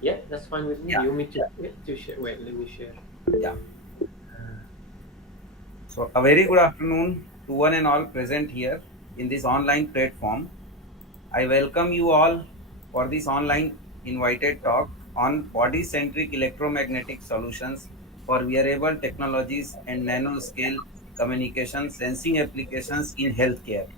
Yeah, that's fine with me. Yeah, You want me to share? Wait, let me share. yeah. So, a very good afternoon to one and all present here in this online platform. I welcome you all for this online invited talk on body-centric electromagnetic solutions for wearable technologies and nano-scale communication sensing applications in healthcare.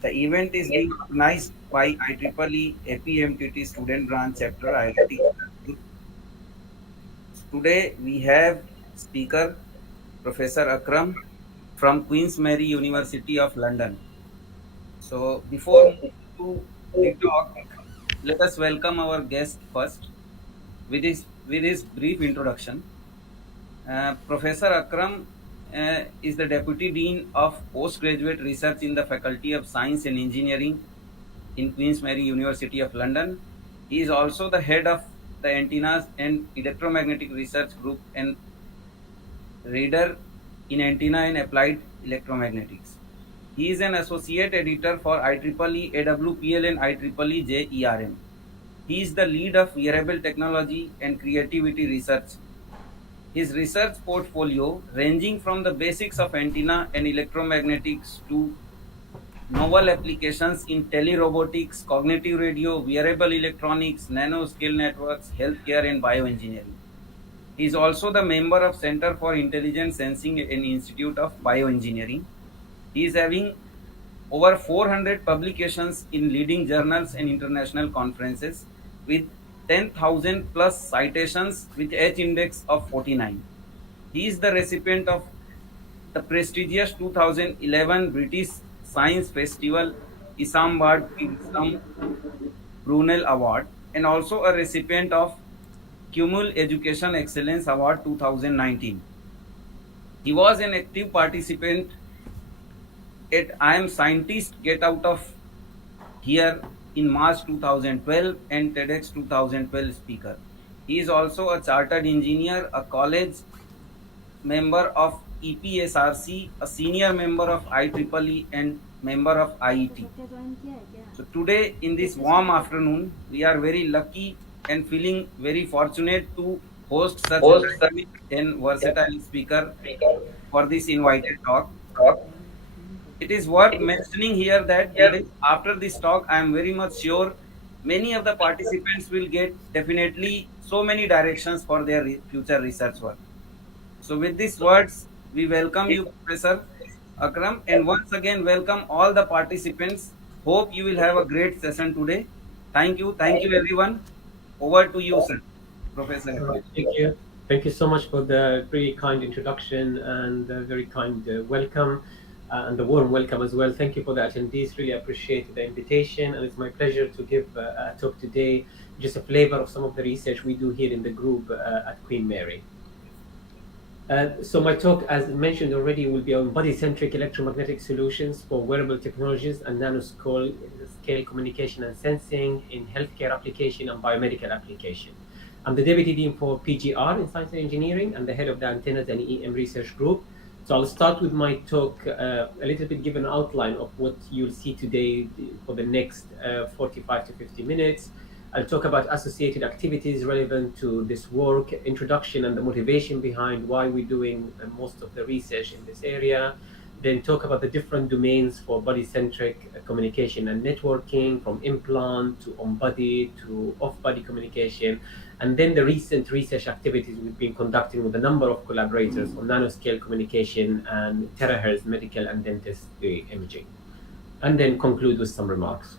The event is being organized by IEEE AP-MTT Student Branch Chapter IIT. Today we have speaker Professor Akram from Queen's Mary University of London. So before moving to the talk, let us welcome our guest first with his brief introduction. Professor Akram is the Deputy Dean of Postgraduate Research in the Faculty of Science and Engineering in Queen's Mary University of London. He is also the head of the Antennas and Electromagnetic Research Group and reader in Antenna and Applied Electromagnetics. He is an associate editor for IEEE AWPL and IEEE JERM. He is the lead of wearable technology and creativity research. His research portfolio, ranging from the basics of antenna and electromagnetics to novel applications in telerobotics, cognitive radio, wearable electronics, nanoscale networks, healthcare, and bioengineering. He is also the member of Center for Intelligent Sensing and Institute of Bioengineering. He is having over 400 publications in leading journals and international conferences with 10,000 plus citations with H index of 49. He is the recipient of the prestigious 2011 British Science Festival Isambard Pearson Brunel Award and also a recipient of Cumul Education Excellence Award 2019. He was an active participant at I Am Scientist Get Out of Here in March 2012 and TEDx 2012 speaker. He is also a chartered engineer, a college member of EPSRC, a senior member of IEEE and member of IET. So today in this warm afternoon, we are very lucky and feeling very fortunate to host such a dynamic and versatile speaker for this invited talk. It is worth mentioning here that today, after this talk, I am very much sure many of the participants will get definitely so many directions for their future research work. So, with these words, we welcome you, Professor Akram, and once again welcome all the participants. Hope you will have a great session today. Thank you, everyone. Over to you, sir, Professor All Akram. right, thank you. Thank you so much for the very kind introduction and the very kind welcome and the warm welcome as well. Thank you for the attendees. Really appreciate the invitation, and it's my pleasure to give a talk today, just a flavor of some of the research we do here in the group at Queen Mary. So my talk, as mentioned already, will be on body-centric electromagnetic solutions for wearable technologies and nanoscale scale communication and sensing in healthcare application and biomedical application. I'm the Deputy Dean for PGR in Science and Engineering and the head of the Antennas and EM Research Group. So I'll start with my talk, a little bit give an outline of what you'll see today for the next 45 to 50 minutes. I'll talk about associated activities relevant to this work, introduction and the motivation behind why we're doing most of the research in this area. Then talk about the different domains for body-centric communication and networking, from implant to on-body to off-body communication. And then the recent research activities we've been conducting with a number of collaborators on nanoscale communication and terahertz medical and dentistry imaging. And then conclude with some remarks.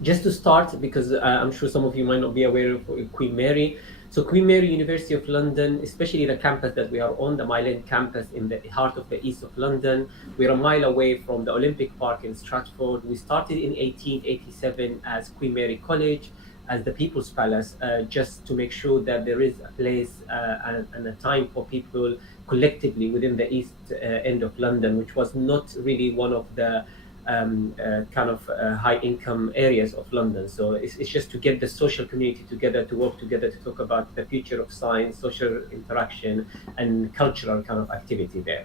Just to start, because I'm sure some of you might not be aware of Queen Mary. So Queen Mary University of London, especially the campus that we are on, the Mile End campus in the heart of the east of London, we're a mile away from the Olympic Park in Stratford. We started in 1887 as Queen Mary College, as the People's Palace, just to make sure that there is a place and a time for people collectively within the east end of London, which was not really one of the kind of high income areas of London. So it's just to get the social community together, to work together, to talk about the future of science, social interaction, and cultural kind of activity there.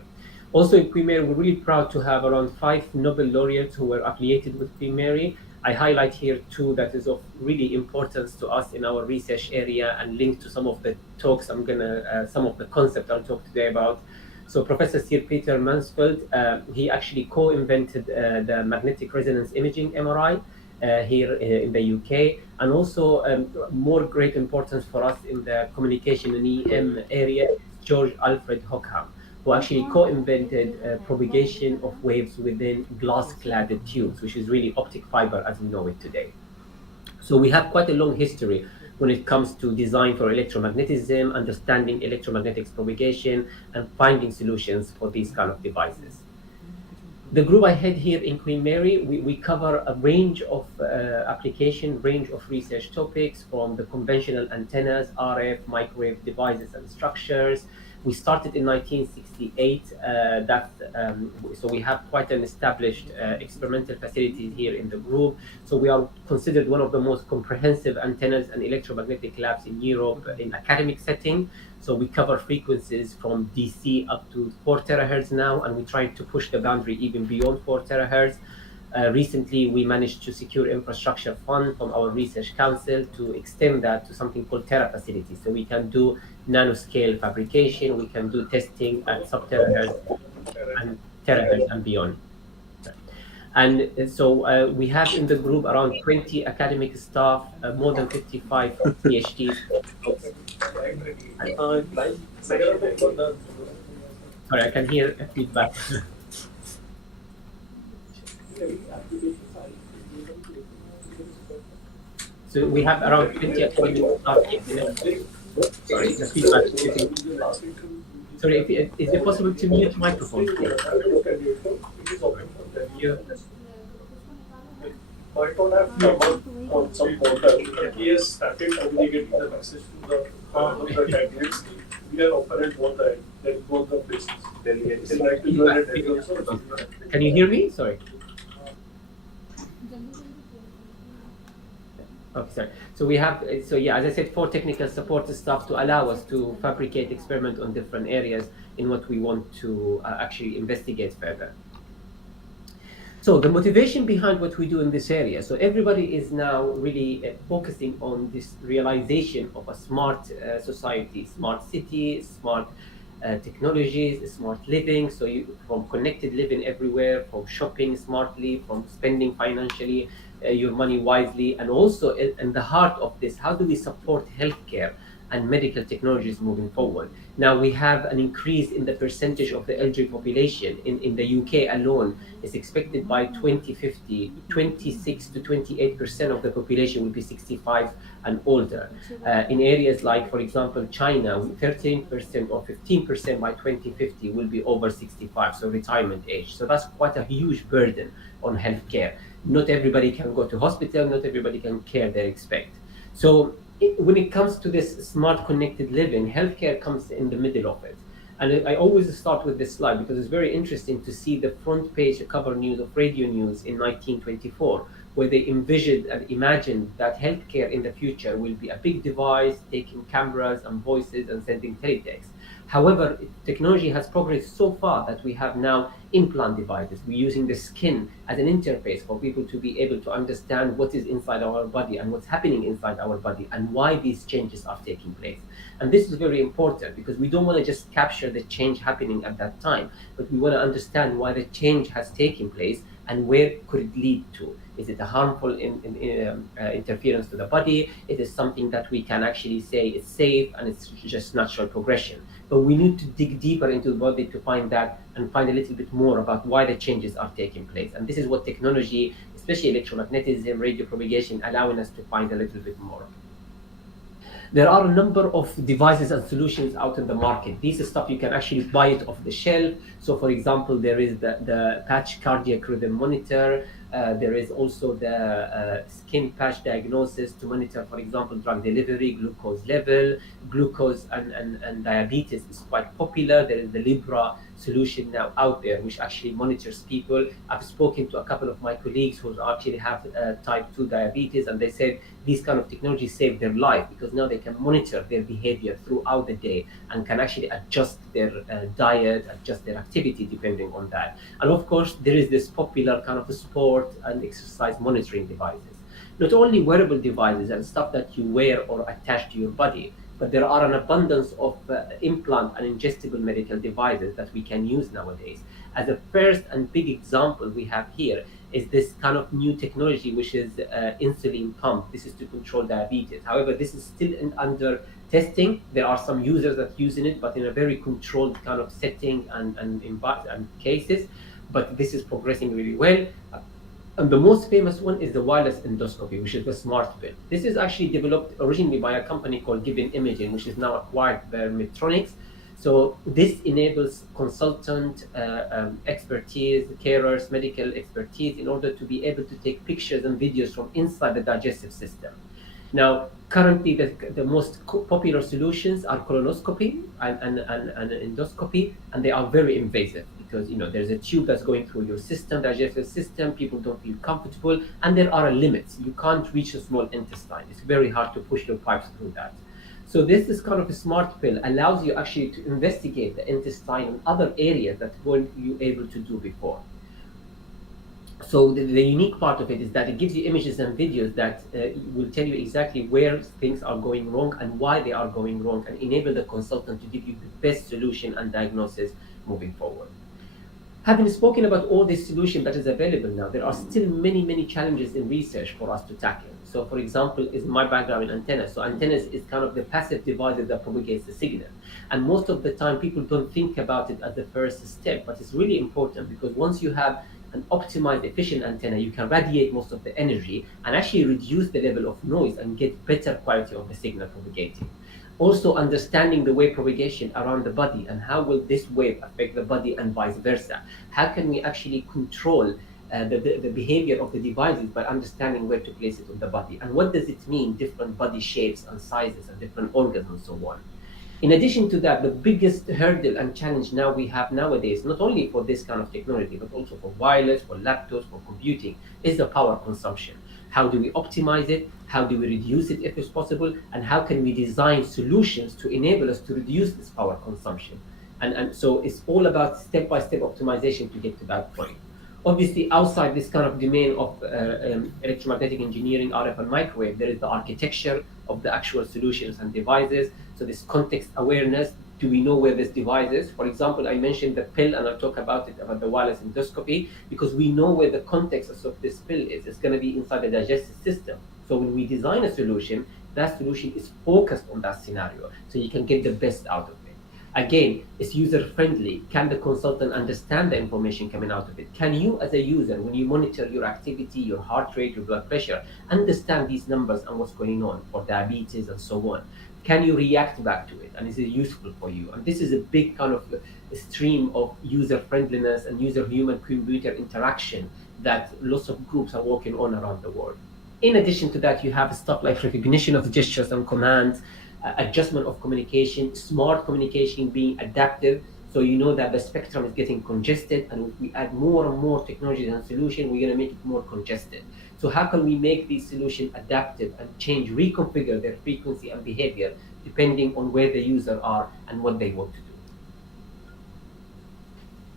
Also in Queen Mary, we're really proud to have around 5 Nobel laureates who were affiliated with Queen Mary. I highlight here two that is of really importance to us in our research area and linked to some of the talks some of the concepts I'll talk today about. So Professor Sir Peter Mansfield, he actually co-invented the magnetic resonance imaging MRI here in the UK, and also more great importance for us in the communication and EM area is George Alfred Hockham, who actually co-invented propagation of waves within glass-cladded tubes, which is really optic fiber as we know it today. So we have quite a long history when it comes to design for electromagnetism, understanding electromagnetics propagation, and finding solutions for these kind of devices. The group I head here in Queen Mary, we cover a range of application, range of research topics, from the conventional antennas, RF, microwave devices and structures. We started in 1968. So we have quite an established experimental facilities here in the group. So we are considered one of the most comprehensive antennas and electromagnetic labs in Europe in academic setting. So we cover frequencies from DC up to 4 terahertz now, and we try to push the boundary even beyond 4 terahertz. Recently, we managed to secure infrastructure fund from our research council to extend that to something called Tera facilities. So we can do nano-scale fabrication, we can do testing at sub-terahertz and terahertz and beyond. And so we have in the group around 20 academic staff, more than 55 PhDs. Sorry, I can hear a feedback. So we have around 20 academic staff here. Sorry, the feedback. Sorry, is it possible to mute microphone, please? I don't have come on some portal, but he has started communicating the message to the candidates. We are operate both the places. Can you hear me? Sorry. Okay, sorry. So we have, so yeah, as I said, 4 technical support staff to allow us to fabricate, experiment on different areas in what we want to actually investigate further. So the motivation behind what we do in this area, so everybody is now really focusing on this realization of a smart society, smart city, smart technologies, smart living. So from connected living everywhere, from shopping smartly, from spending financially your money wisely, and also in the heart of this, how do we support healthcare and medical technologies moving forward? Now we have an increase in the percentage of the elderly population in the UK alone. Is expected by 2050, 26 to 28% of the population will be 65 and older. In areas like, for example, China, 13% or 15% by 2050 will be over 65, so retirement age. So that's quite a huge burden on healthcare. Not everybody can go to hospital, not everybody can care they expect. So when it comes to this smart connected living, healthcare comes in the middle of it. And I always start with this slide because it's very interesting to see the front page cover news of Radio News in 1924, where they envisioned and imagined that healthcare in the future will be a big device taking cameras and voices and sending teletext. However, technology has progressed so far that we have now implant devices. We're using the skin as an interface for people to be able to understand what is inside our body and what's happening inside our body and why these changes are taking place. And this is very important because we don't want to just capture the change happening at that time, but we want to understand why the change has taken place and where could it lead to. Is it a harmful interference to the body? It is something that we can actually say is safe and it's just natural progression. But we need to dig deeper into the body to find that and find a little bit more about why the changes are taking place. And this is what technology, especially electromagnetism, radio propagation, allowing us to find a little bit more. There are a number of devices and solutions out in the market. These are stuff you can actually buy it off the shelf. So for example, there is the patch cardiac rhythm monitor. There is also the skin patch diagnosis to monitor, for example, drug delivery, glucose level, glucose and diabetes is quite popular. There is the Libra solution now out there which actually monitors people. I've spoken to a couple of my colleagues who actually have type 2 diabetes, and they said these kind of technologies save their life because now they can monitor their behavior throughout the day and can actually adjust their diet, adjust their activity depending on that. And of course, there is this popular kind of sport and exercise monitoring devices. Not only wearable devices and stuff that you wear or attach to your body, but there are an abundance of implant and ingestible medical devices that we can use nowadays. As a first and big example we have here is this kind of new technology, which is insulin pump. This is to control diabetes. However, this is still under testing. There are some users that using it, but in a very controlled kind of setting and cases. But this is progressing really well. And the most famous one is the wireless endoscopy, which is the smart pill. This is actually developed originally by a company called Given Imaging, which is now acquired by Medtronic. So this enables consultant expertise, carers, medical expertise in order to be able to take pictures and videos from inside the digestive system. Now, currently, the most popular solutions are colonoscopy and endoscopy, and they are very invasive because there's a tube that's going through your system, digestive system. People don't feel comfortable, and there are limits. You can't reach the small intestine. It's very hard to push your pipes through that. So this kind of a smart pill allows you actually to investigate the intestine and other areas that weren't you able to do before. So the unique part of it is that it gives you images and videos that will tell you exactly where things are going wrong and why they are going wrong, and enable the consultant to give you the best solution and diagnosis moving forward. Having spoken about all this solution that is available now, there are still many challenges in research for us to tackle. So for example, is my background in antennas. So antennas is kind of the passive device that propagates the signal. And most of the time people don't think about it as the first step, but it's really important because once you have an optimized, efficient antenna, you can radiate most of the energy and actually reduce the level of noise and get better quality of the signal propagating. Also understanding the wave propagation around the body and how will this wave affect the body and vice versa. How can we actually control the behavior of the devices by understanding where to place it on the body? And what does it mean, different body shapes and sizes and different organs and so on. In addition to that, the biggest hurdle and challenge now we have nowadays, not only for this kind of technology, but also for wireless, for laptops, for computing, is the power consumption. How do we optimize it? How do we reduce it if it's possible? And how can we design solutions to enable us to reduce this power consumption? And so it's all about step-by-step optimization to get to that point. Obviously, outside this kind of domain of electromagnetic engineering, RF and microwave, there is the architecture of the actual solutions and devices. So this context awareness, do we know where this device is? For example, I mentioned the pill, and I'll talk about it, about the wireless endoscopy, because we know where the context of this pill is. It's going to be inside the digestive system. So when we design a solution, that solution is focused on that scenario, so you can get the best out of it. Again, it's user-friendly. Can the consultant understand the information coming out of it? Can you, as a user, when you monitor your activity, your heart rate, your blood pressure, understand these numbers and what's going on for diabetes and so on? Can you react back to it? And is it useful for you? And this is a big kind of stream of user-friendliness and user-human-computer interaction that lots of groups are working on around the world. In addition to that, you have stuff like recognition of gestures and commands, adjustment of communication, smart communication being adaptive. So you know that the spectrum is getting congested, and if we add more and more technologies and solutions, we're going to make it more congested. So how can we make these solutions adaptive and change, reconfigure their frequency and behavior depending on where the user are and what they want to do?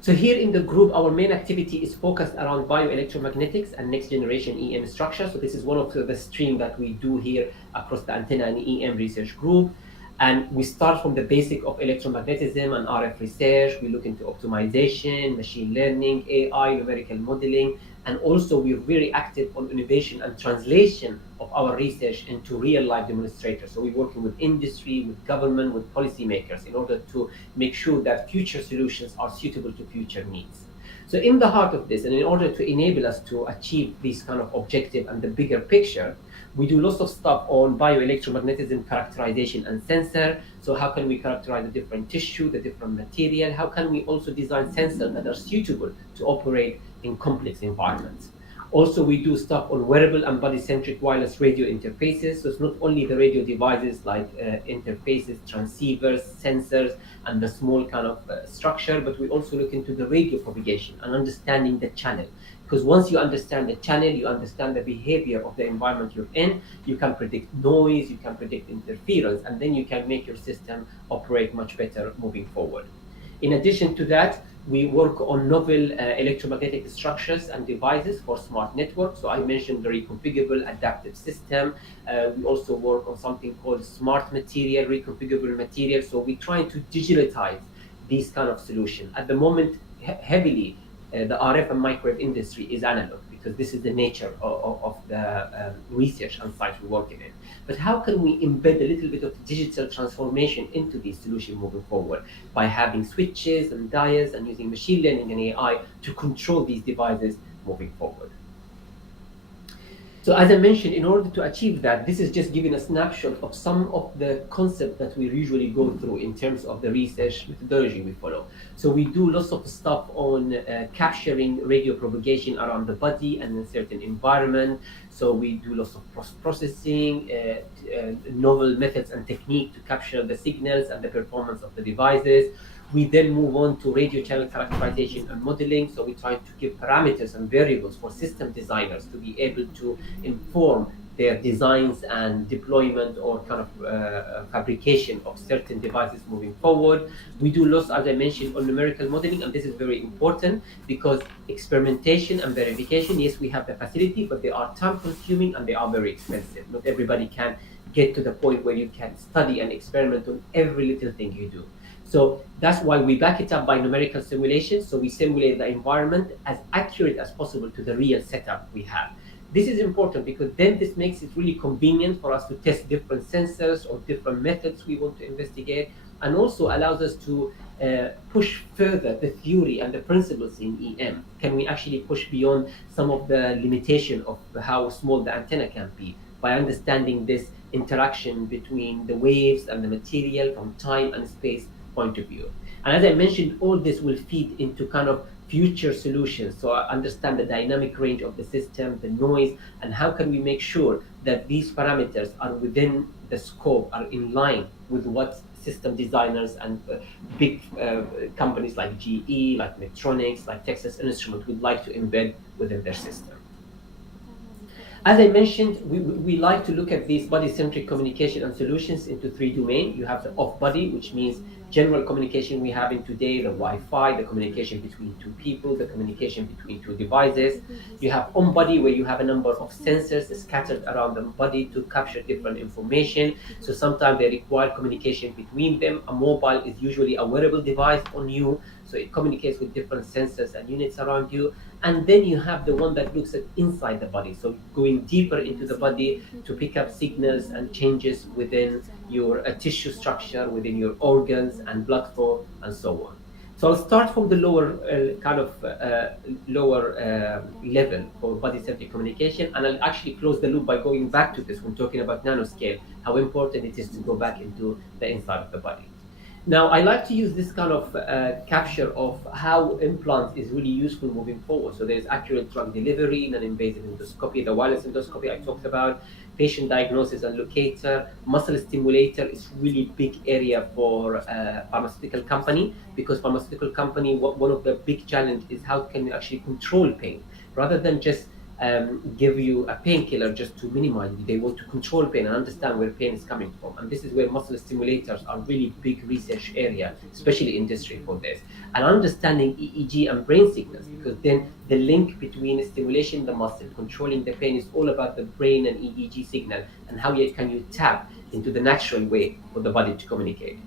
So here in the group, our main activity is focused around bioelectromagnetics and next generation EM structure. So this is one of the stream that we do here across the antenna and EM research group. And we start from the basic of electromagnetism and RF research. We look into optimization, machine learning, AI, numerical modeling, and also we're very active on innovation and translation of our research into real-life demonstrators. So we're working with industry, with government, with policymakers in order to make sure that future solutions are suitable to future needs. So in the heart of this, and in order to enable us to achieve this kind of objective and the bigger picture, we do lots of stuff on bioelectromagnetism characterization and sensor. So how can we characterize the different tissue, the different material? How can we also design sensors that are suitable to operate in complex environments? Also, we do stuff on wearable and body-centric wireless radio interfaces. So it's not only the radio devices like interfaces, transceivers, sensors, and the small kind of structure, but we also look into the radio propagation and understanding the channel. Because once you understand the channel, you understand the behavior of the environment you're in, you can predict noise, you can predict interference, and then you can make your system operate much better moving forward. In addition to that, we work on novel electromagnetic structures and devices for smart networks. So I mentioned the reconfigurable adaptive system. We also work on something called smart material, reconfigurable material. So we're trying to digitize these kind of solutions. At the moment, heavily, the RF and microwave industry is analog because this is the nature of the research and science we're working in. But how can we embed a little bit of digital transformation into these solutions moving forward by having switches and diodes and using machine learning and AI to control these devices moving forward? So as I mentioned, in order to achieve that, this is just giving a snapshot of some of the concepts that we usually go through in terms of the research methodology we follow. So we do lots of stuff on capturing radio propagation around the body and in certain environment. So we do lots of processing, novel methods and technique to capture the signals and the performance of the devices. We then move on to radio channel characterization and modeling. So we try to give parameters and variables for system designers to be able to inform their designs and deployment or kind of fabrication of certain devices moving forward. We do lots, as I mentioned, on numerical modeling, and this is very important because experimentation and verification, yes, we have the facility, but they are time consuming and they are very expensive. Not everybody can get to the point where you can study and experiment on every little thing you do. So that's why we back it up by numerical simulation. So we simulate the environment as accurate as possible to the real setup we have. This is important because then this makes it really convenient for us to test different sensors or different methods we want to investigate, and also allows us to push further the theory and the principles in EM. Can we actually push beyond some of the limitation of how small the antenna can be by understanding this interaction between the waves and the material from time and space point of view. And as I mentioned, all this will feed into kind of future solutions. So I understand the dynamic range of the system, the noise, and how can we make sure that these parameters are within the scope, are in line with what system designers and big companies like GE, like Electronics, like Texas Instruments would like to embed within their system. As I mentioned, we like to look at these body-centric communication and solutions into three domains. You have the off-body, which means general communication we have in today, the Wi-Fi, the communication between two people, the communication between two devices. You have on-body, where you have a number of sensors scattered around the body to capture different information. So sometimes they require communication between them. A mobile is usually a wearable device on you, so it communicates with different sensors and units around you. And then you have the one that looks at inside the body, so going deeper into the body to pick up signals and changes within your tissue structure, within your organs and blood flow, and so on. So I'll start from the lower level for body-centric communication, and I'll actually close the loop by going back to this when talking about nanoscale, how important it is to go back into the inside of the body. Now, I like to use this kind of capture of how implants is really useful moving forward. So there's accurate drug delivery, non-invasive endoscopy, the wireless endoscopy I talked about, patient diagnosis and locator, muscle stimulator is really big area for pharmaceutical company, because pharmaceutical company, one of the big challenge is how can you actually control pain rather than just give you a painkiller just to minimize it. They want to control pain and understand where pain is coming from. And this is where muscle stimulators are really big research area, especially industry for this. And understanding EEG and brain signals, because then the link between stimulation of the muscle, controlling the pain is all about the brain and EEG signal, and how can you tap into the natural way for the body to communicate.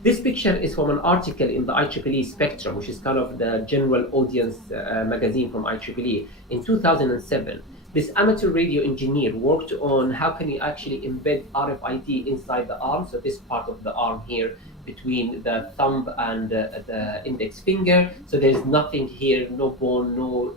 This picture is from an article in the IEEE Spectrum, which is kind of the general audience magazine from IEEE. In 2007, this amateur radio engineer worked on how can you actually embed RFID inside the arm, so this part of the arm here between the thumb and the index finger. So there's nothing here, no bone, no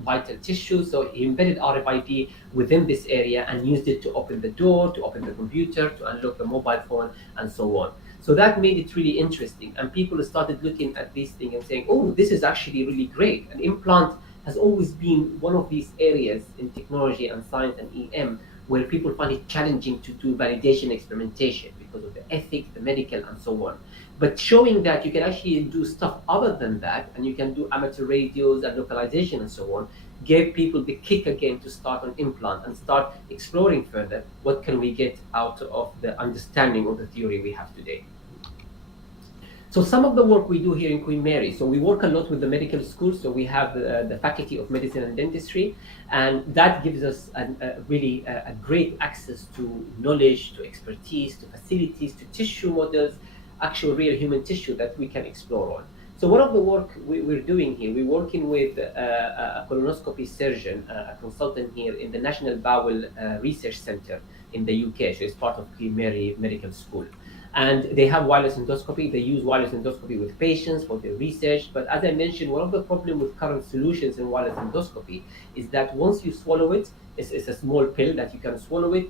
vital tissue. So he embedded RFID within this area and used it to open the door, to open the computer, to unlock the mobile phone, and so on. So that made it really interesting, and people started looking at these things and saying, oh, this is actually really great. An implant has always been one of these areas in technology and science and EM where people find it challenging to do validation experimentation because of the ethics, the medical, and so on. But showing that you can actually do stuff other than that, and you can do amateur radios and localization and so on, gave people the kick again to start on implant and start exploring further what can we get out of the understanding of the theory we have today. So some of the work we do here in Queen Mary, so we work a lot with the medical schools, so we have the Faculty of Medicine and Dentistry, and that gives us really a great access to knowledge, to expertise, to facilities, to tissue models, actual real human tissue that we can explore on. So one of the work we're doing here, we're working with a colonoscopy surgeon, a consultant here in the National Bowel Research Center in the UK, so it's part of Queen Mary Medical School. And they have wireless endoscopy. They use wireless endoscopy with patients for their research. But as I mentioned, one of the problems with current solutions in wireless endoscopy is that once you swallow it, it's a small pill that you can swallow it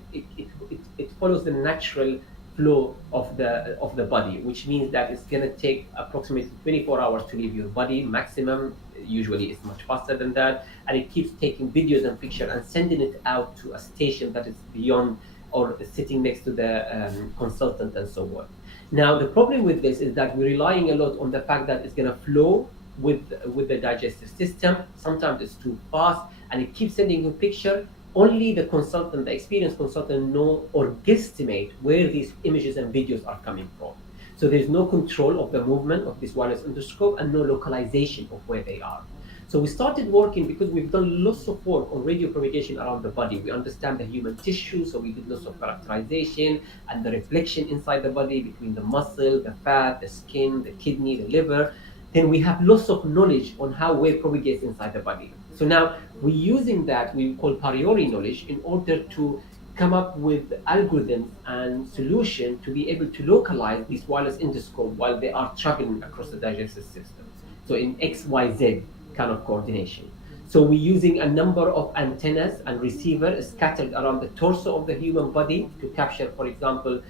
follows the natural flow of the body, which means that it's going to take approximately 24 hours to leave your body maximum. Usually it's much faster than that, and it keeps taking videos and pictures and sending it out to a station that is beyond or sitting next to the consultant and so on. Now, the problem with this is that we're relying a lot on the fact that it's going to flow with the digestive system. Sometimes it's too fast, and it keeps sending you a picture. Only the consultant, the experienced consultant, know or guesstimate where these images and videos are coming from. So there's no control of the movement of this wireless endoscope and no localization of where they are. So we started working because we've done lots of work on radio propagation around the body. We understand the human tissue, so we did lots of characterization and the reflection inside the body between the muscle, the fat, the skin, the kidney, the liver. Then we have lots of knowledge on how wave propagates inside the body. So now we're using that we call priori knowledge in order to come up with algorithms and solutions to be able to localize these wireless endoscope while they are traveling across the digestive system. So in XYZ kind of coordination. So we're using a number of antennas and receivers scattered around the torso of the human body to capture, for example,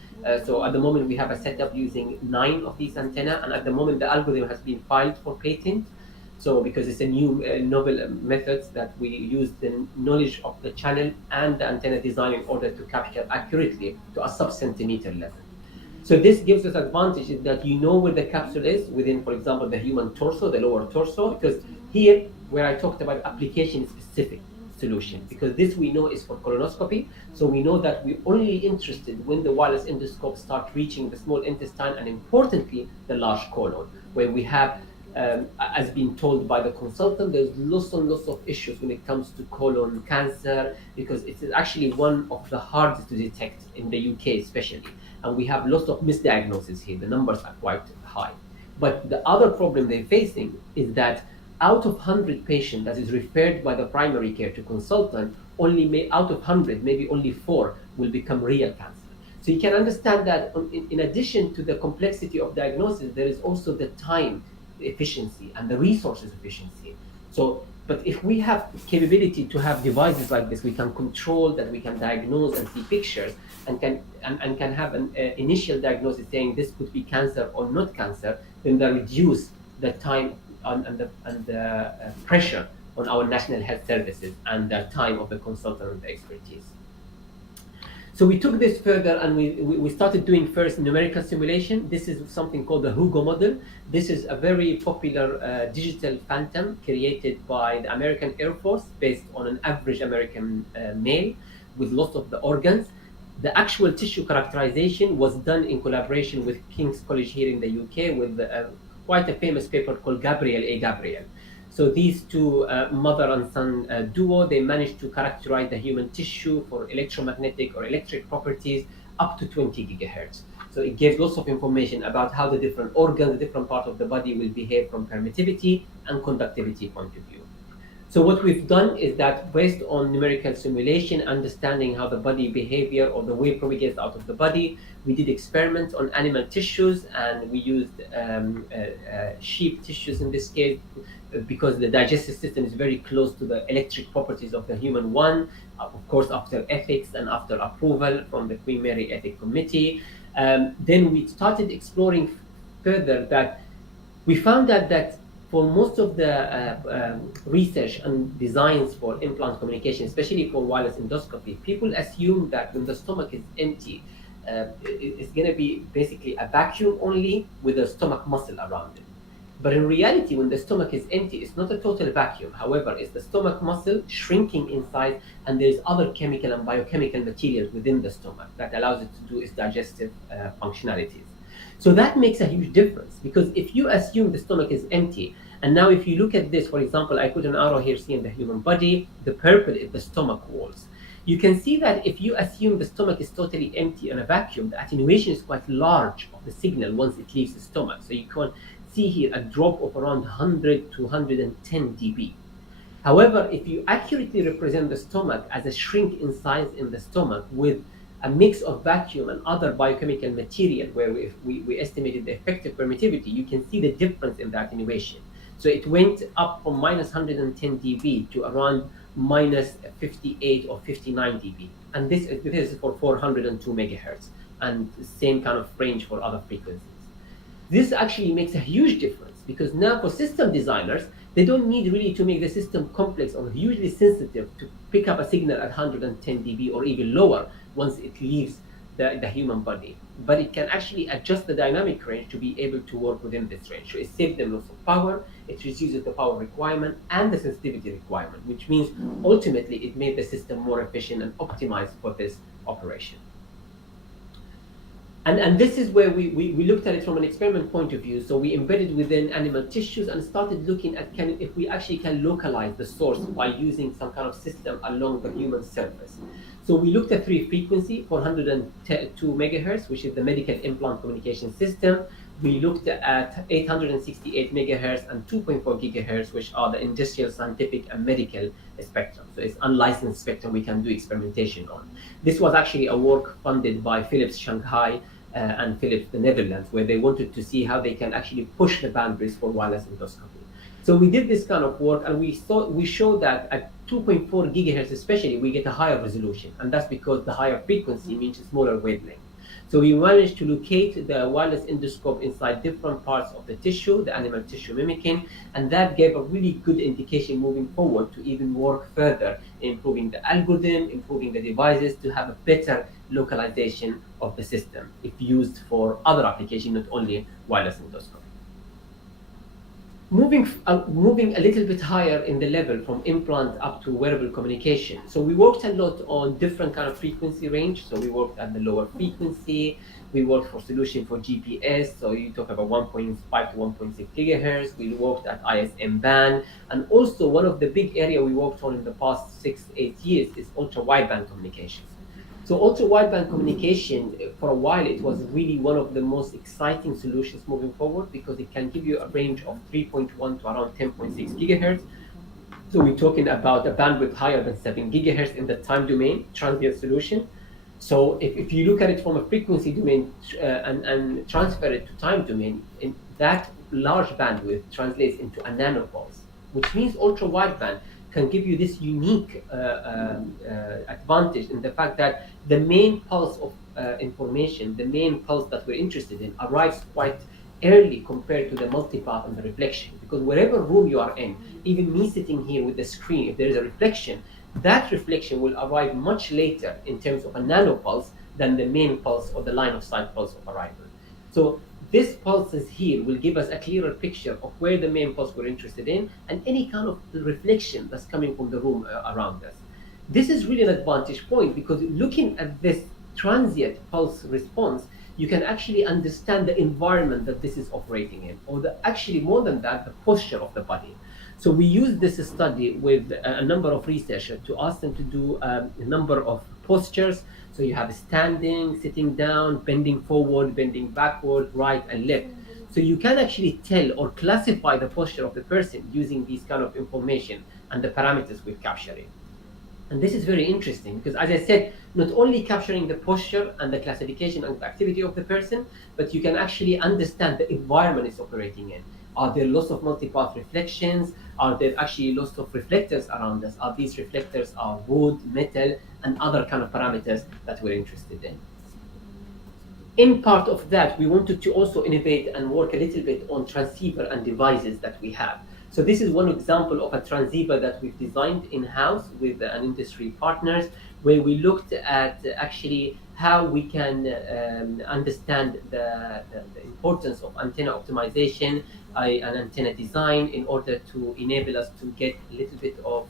so at the moment we have a setup using 9 of these antennas, and at the moment the algorithm has been filed for patent. So because it's a new novel methods that we use the knowledge of the channel and the antenna design in order to capture accurately to a sub-centimeter level. So this gives us advantage is that you know where the capsule is within, for example, the human torso, the lower torso, because here, where I talked about application-specific solution, because this we know is for colonoscopy, so we know that we're only interested when the wireless endoscope start reaching the small intestine and importantly, the large colon, where we have, as been told by the consultant, there's lots and lots of issues when it comes to colon cancer, because it is actually one of the hardest to detect in the UK especially, and we have lots of misdiagnoses here, the numbers are quite high. But the other problem they're facing is that out of 100 patients that is referred by the primary care to consultant, only out of 100, maybe only 4 will become real cancer. So you can understand that in addition to the complexity of diagnosis, there is also the time efficiency and the resources efficiency. So, but if we have capability to have devices like this, we can control that, we can diagnose and see pictures, and can have an initial diagnosis saying this could be cancer or not cancer, then they reduce the time and the pressure on our national health services and the time of the consultant and the expertise. So we took this further and we started doing first numerical simulation. This is something called the Hugo model. This is a very popular digital phantom created by the American Air Force based on an average American male with lots of the organs. The actual tissue characterization was done in collaboration with King's College here in the UK with quite a famous paper called Gabriel A. Gabriel. So these two mother and son duo, they managed to characterize the human tissue for electromagnetic or electric properties up to 20 gigahertz. So it gives lots of information about how the different organs, the different parts of the body will behave from permittivity and conductivity point of view. So what we've done is that based on numerical simulation, understanding how the body behavior or the wave propagates out of the body, we did experiments on animal tissues, and we used sheep tissues in this case, because the digestive system is very close to the electric properties of the human one, of course after ethics and after approval from the Queen Mary Ethics Committee. Then we started exploring further that we found that for most of the research and designs for implant communication, especially for wireless endoscopy, people assume that when the stomach is empty, it's going to be basically a vacuum only with a stomach muscle around it. But in reality, when the stomach is empty, it's not a total vacuum. However, it's the stomach muscle shrinking in size, and there's other chemical and biochemical materials within the stomach that allows it to do its digestive functionalities. So that makes a huge difference, because if you assume the stomach is empty, and now if you look at this, for example, I put an arrow here seeing the human body, the purple is the stomach walls. You can see that if you assume the stomach is totally empty in a vacuum, the attenuation is quite large of the signal once it leaves the stomach. So you can see here a drop of around 100 to 110 dB. However, if you accurately represent the stomach as a shrink in size in the stomach with a mix of vacuum and other biochemical material where we estimated the effective permittivity, you can see the difference in the attenuation. So it went up from minus 110 dB to around minus 58 or 59 dB. And this is for 402 megahertz, and same kind of range for other frequencies. This actually makes a huge difference, because now for system designers, they don't need really to make the system complex or hugely sensitive to pick up a signal at 110 dB or even lower once it leaves the human body. But it can actually adjust the dynamic range to be able to work within this range. So it saves them loss of power, it reduces the power requirement and the sensitivity requirement, which means ultimately it made the system more efficient and optimized for this operation. And this is where we looked at it from an experiment point of view. So we embedded within animal tissues and started looking at if we actually can localize the source by using some kind of system along the human surface. So we looked at 3 frequency, 402 megahertz, which is the medical implant communication system. We looked at 868 megahertz and 2.4 gigahertz, which are the industrial, scientific, and medical spectrum. So it's unlicensed spectrum we can do experimentation on. This was actually a work funded by Philips Shanghai and Philips the Netherlands, where they wanted to see how they can actually push the boundaries for wireless endoscopy. So we did this kind of work, and we showed that at 2.4 gigahertz especially, we get a higher resolution, and that's because the higher frequency means a smaller wavelength. So we managed to locate the wireless endoscope inside different parts of the tissue, the animal tissue mimicking, and that gave a really good indication moving forward to even work further in improving the algorithm, improving the devices to have a better localization of the system if used for other applications, not only wireless endoscopy. Moving a little bit higher in the level from implant up to wearable communication. So we worked a lot on different kind of frequency range. So we worked at the lower frequency. We worked for solution for GPS. So you talk about 1.5 to 1.6 gigahertz. We worked at ISM band. And also one of the big area we worked on in the past 6-8 years is ultra wideband communications. So ultra wideband communication, for a while, it was really one of the most exciting solutions moving forward, because it can give you a range of 3.1 to around 10.6 gigahertz. So we're talking about a bandwidth higher than 7 gigahertz in the time domain transient solution. So if you look at it from a frequency domain and transfer it to time domain, that large bandwidth translates into a nanopulse, which means ultra wideband can give you this unique advantage in the fact that the main pulse of information, the main pulse that we're interested in, arrives quite early compared to the multipath and the reflection. Because wherever room you are in, even me sitting here with the screen, if there is a reflection, that reflection will arrive much later in terms of a nanopulse than the main pulse or the line of sight pulse of arrival. So this pulses here will give us a clearer picture of where the main pulse we're interested in and any kind of reflection that's coming from the room around us. This is really an advantage point, because looking at this transient pulse response, you can actually understand the environment that this is operating in, or actually more than that, the posture of the body. So we used this study with a number of researchers to ask them to do a number of postures. So you have standing, sitting down, bending forward, bending backward, right and left. So you can actually tell or classify the posture of the person using these kind of information and the parameters we're capturing. And this is very interesting because, as I said, not only capturing the posture and the classification and the activity of the person, but you can actually understand the environment it's operating in. Are there lots of multipath reflections? Are there actually lots of reflectors around us? Are these reflectors wood, metal, and other kind of parameters that we're interested in? In part of that, we wanted to also innovate and work a little bit on transceiver and devices that we have. So this is one example of a transceiver that we've designed in-house with an industry partners, where we looked at actually how we can understand the importance of antenna optimization and antenna design in order to enable us to get a little bit of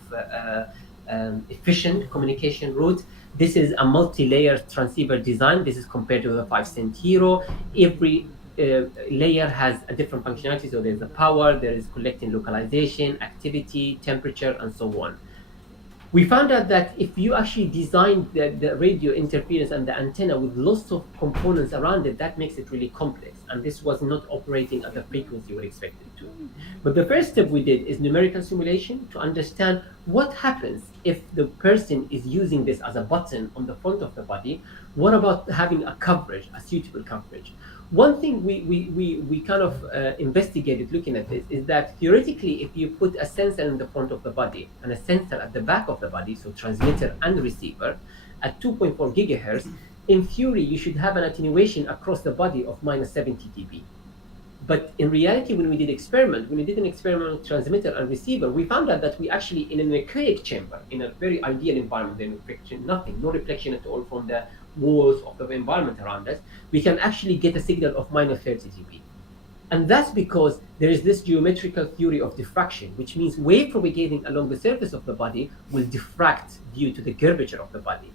efficient communication route. This is a multi-layer transceiver design. This is compared to the 5-cent Hero. Every layer has a different functionality. So there's the power, there is collecting localization, activity, temperature, and so on. We found out that if you actually design the radio interference and the antenna with lots of components around it, that makes it really complex. And this was not operating at the frequency we expected to. But the first step we did is numerical simulation to understand what happens if the person is using this as a button on the front of the body. What about having a coverage, a suitable coverage? One thing we kind of investigated looking at this is that theoretically, if you put a sensor in the front of the body and a sensor at the back of the body, so transmitter and receiver, at 2.4 gigahertz, in theory, you should have an attenuation across the body of minus 70 dB. But in reality, when we did an experiment with transmitter and receiver, we found out that we actually, in an anechoic chamber, in a very ideal environment, no reflection, nothing, no reflection at all from the walls of the environment around us, we can actually get a signal of minus 30 dB. And that's because there is this geometrical theory of diffraction, which means wave propagating along the surface of the body will diffract due to the curvature of the body.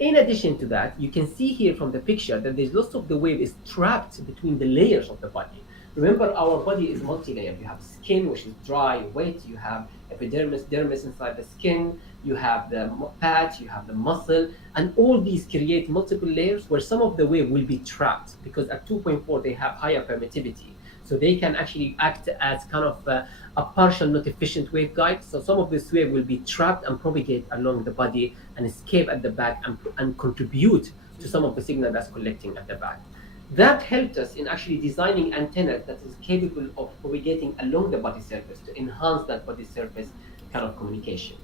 In addition to that, you can see here from the picture that there's lots of the wave is trapped between the layers of the body. Remember, our body is multi-layered. You have skin, which is dry, wet. You have epidermis, dermis inside the skin. You have the patch, you have the muscle. And all these create multiple layers where some of the wave will be trapped because at 2.4, they have higher permittivity. So they can actually act as kind of a partial, not efficient waveguide. So some of this wave will be trapped and propagate along the body and escape at the back and contribute to some of the signal that's collecting at the back. That helped us in actually designing antennas that is capable of propagating along the body surface to enhance that body surface kind of communication.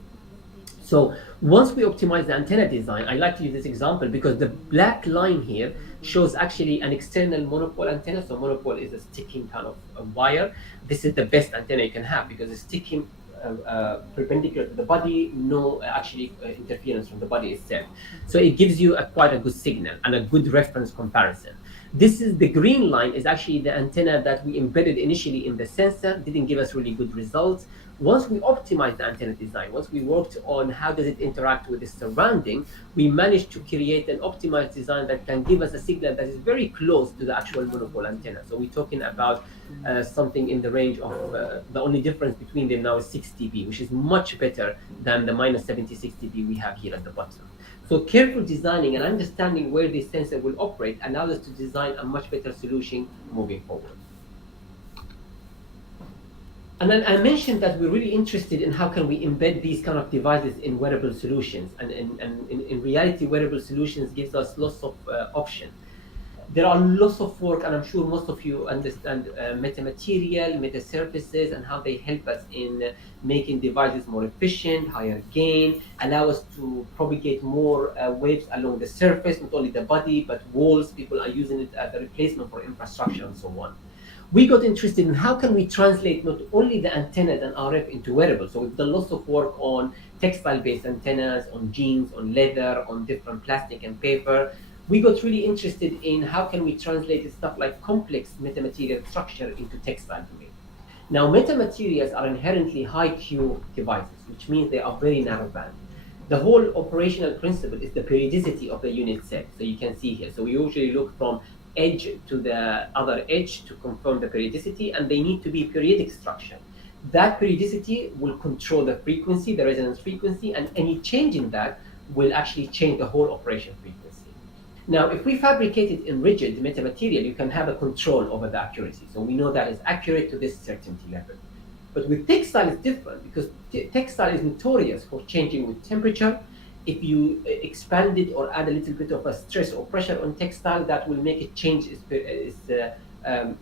So once we optimize the antenna design, I like to use this example because the black line here shows actually an external monopole antenna. So monopole is a sticking kind of a wire. This is the best antenna you can have because it's sticking perpendicular to the body, no actually interference from the body itself. So it gives you quite a good signal and a good reference comparison. This is the green line is actually the antenna that we embedded initially in the sensor, didn't give us really good results. Once we optimized the antenna design, once we worked on how does it interact with the surrounding, we managed to create an optimized design that can give us a signal that is very close to the actual monopole antenna. So we're talking about something in the range of, the only difference between them now is 6 dB, which is much better than the minus 76 dB we have here at the bottom. So careful designing and understanding where this sensor will operate allows us to design a much better solution moving forward. And then I mentioned that we're really interested in how can we embed these kind of devices in wearable solutions. And in reality, wearable solutions gives us lots of options. There are lots of work, and I'm sure most of you understand metamaterial, metasurfaces, and how they help us in making devices more efficient, higher gain, allow us to propagate more waves along the surface, not only the body, but walls. People are using it as a replacement for infrastructure and so on. We got interested in how can we translate not only the antennas and RF into wearables. So we've done lots of work on textile-based antennas, on jeans, on leather, on different plastic and paper. We got really interested in how can we translate stuff like complex metamaterial structure into textile domain. Now, metamaterials are inherently high Q devices, which means they are very narrow band. The whole operational principle is the periodicity of the unit cell. So you can see here. So we usually look from edge to the other edge to confirm the periodicity, and they need to be periodic structure. That periodicity will control the frequency, the resonance frequency, and any change in that will actually change the whole operation frequency. Now, if we fabricate it in rigid metamaterial, you can have a control over the accuracy. So we know that is accurate to this certainty level. But with textile, it's different because textile is notorious for changing with temperature. If you expand it or add a little bit of a stress or pressure on textile, that will make it change its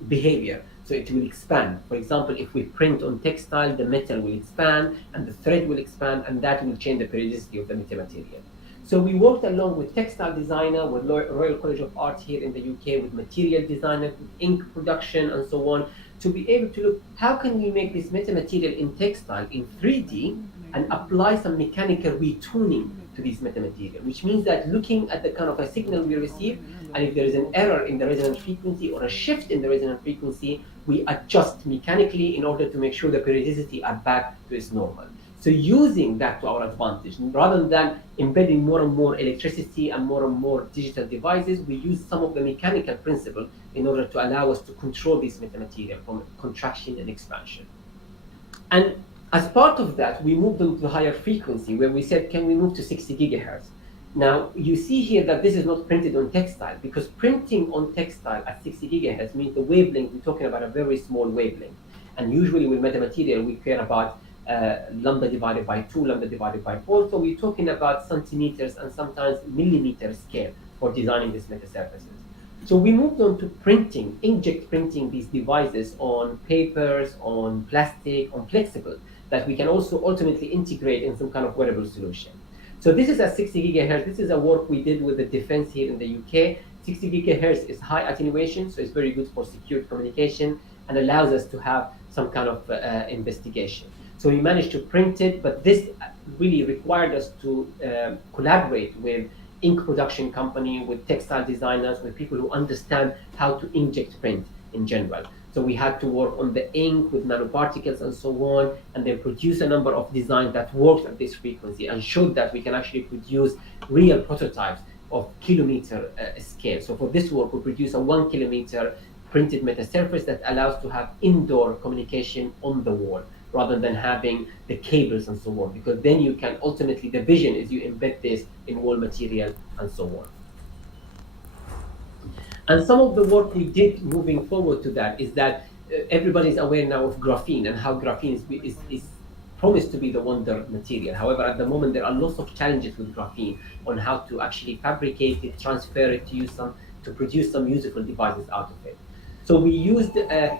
behavior. So it will expand. For example, if we print on textile, the metal will expand and the thread will expand, and that will change the periodicity of the metamaterial. So we worked along with textile designer, with Royal College of Art here in the UK, with material designer, with ink production, and so on, to be able to look how can we make this metamaterial in textile in 3D and apply some mechanical retuning to this metamaterial, which means that looking at the kind of a signal we receive, and if there is an error in the resonant frequency or a shift in the resonant frequency, we adjust mechanically in order to make sure the periodicity are back to its normal. So using that to our advantage, rather than embedding more and more electricity and more digital devices, we use some of the mechanical principle in order to allow us to control this metamaterial from contraction and expansion. And as part of that, we moved on to higher frequency, where we said, can we move to 60 gigahertz? Now, you see here that this is not printed on textile, because printing on textile at 60 gigahertz means the wavelength, we're talking about a very small wavelength. And usually with metamaterial, we care about lambda divided by 2, lambda divided by 4. So we're talking about centimeters and sometimes millimeter scale for designing these metasurfaces. So we moved on to printing, inkjet printing these devices on papers, on plastic, on flexible, that we can also ultimately integrate in some kind of wearable solution. So this is at 60 gigahertz. This is a work we did with the defense here in the UK. 60 gigahertz is high attenuation, so it's very good for secure communication and allows us to have some kind of investigation. So we managed to print it, but this really required us to collaborate with ink production company, with textile designers, with people who understand how to inject print in general. So we had to work on the ink with nanoparticles and so on, and then produce a number of designs that worked at this frequency and showed that we can actually produce real prototypes of kilometer scale. So for this work, we produce a 1 kilometer printed metasurface that allows to have indoor communication on the wall, rather than having the cables and so on, because then you can ultimately, the vision is you embed this in wall material and so on. And some of the work we did moving forward to that is that everybody's aware now of graphene and how graphene is promised to be the wonder material. However, at the moment, there are lots of challenges with graphene on how to actually fabricate it, transfer it, to produce some useful devices out of it. So we used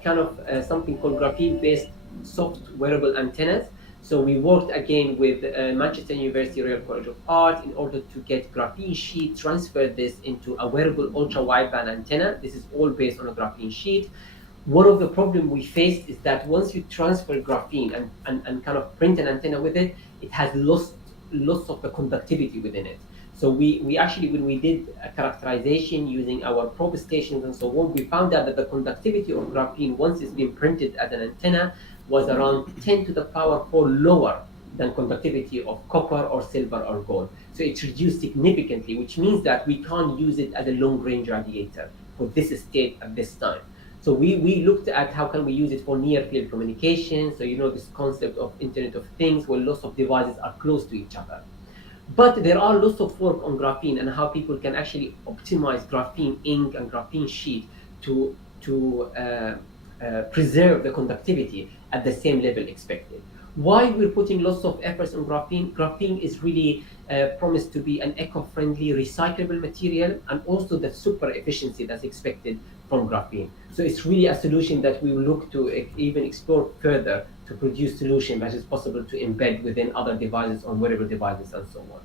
kind of something called graphene-based soft wearable antennas. So we worked again with Manchester University Royal College of Art in order to get graphene sheet, transfer this into a wearable ultra-wideband antenna. This is all based on a graphene sheet. One of the problems we faced is that once you transfer graphene and kind of print an antenna with it, it has lost of the conductivity within it. So we actually, when we did a characterization using our probe stations and so on, we found out that the conductivity of graphene, once it's been printed as an antenna, was around 10 to the power 4 lower than conductivity of copper or silver or gold. So it's reduced significantly, which means that we can't use it as a long-range radiator for this state at this time. So we looked at how can we use it for near-field communication. So you know this concept of Internet of Things, where lots of devices are close to each other. But there are lots of work on graphene and how people can actually optimize graphene ink and graphene sheet to preserve the conductivity at the same level expected. Why we're putting lots of efforts on graphene? Graphene is really promised to be an eco-friendly, recyclable material, and also the super efficiency that's expected from graphene. So it's really a solution that we will look to even explore further to produce solution that is possible to embed within other devices, on wearable devices, and so on.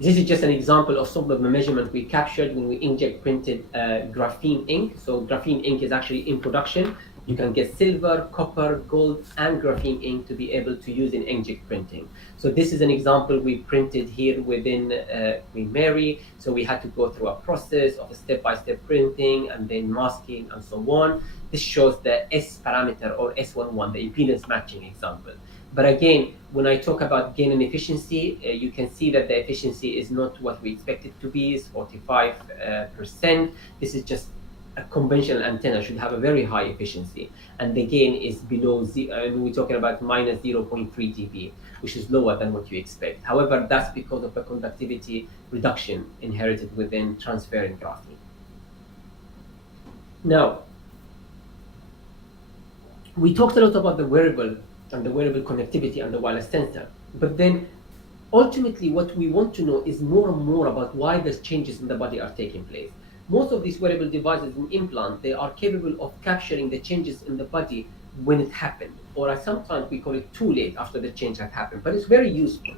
This is just an example of some of the measurement we captured when we inkjet printed graphene ink. So graphene ink is actually in production. You can get silver, copper, gold, and graphene ink to be able to use in inkjet printing. So this is an example we printed here within Queen Mary. So we had to go through a process of a step-by-step printing and then masking and so on. This shows the S parameter, or S11, the impedance matching example. But again, when I talk about gain and efficiency, you can see that the efficiency is not what we expect it to be, it's 45%. This is just a conventional antenna should have a very high efficiency. And the gain is below, we're talking about minus 0.3 dB, which is lower than what you expect. However, that's because of the conductivity reduction inherited within transferring graphene. Now, we talked a lot about the wearable and the wearable connectivity and the wireless sensor. But then ultimately what we want to know is more and more about why these changes in the body are taking place. Most of these wearable devices and implants, they are capable of capturing the changes in the body when it happened, or sometimes we call it too late after the change has happened, but it's very useful.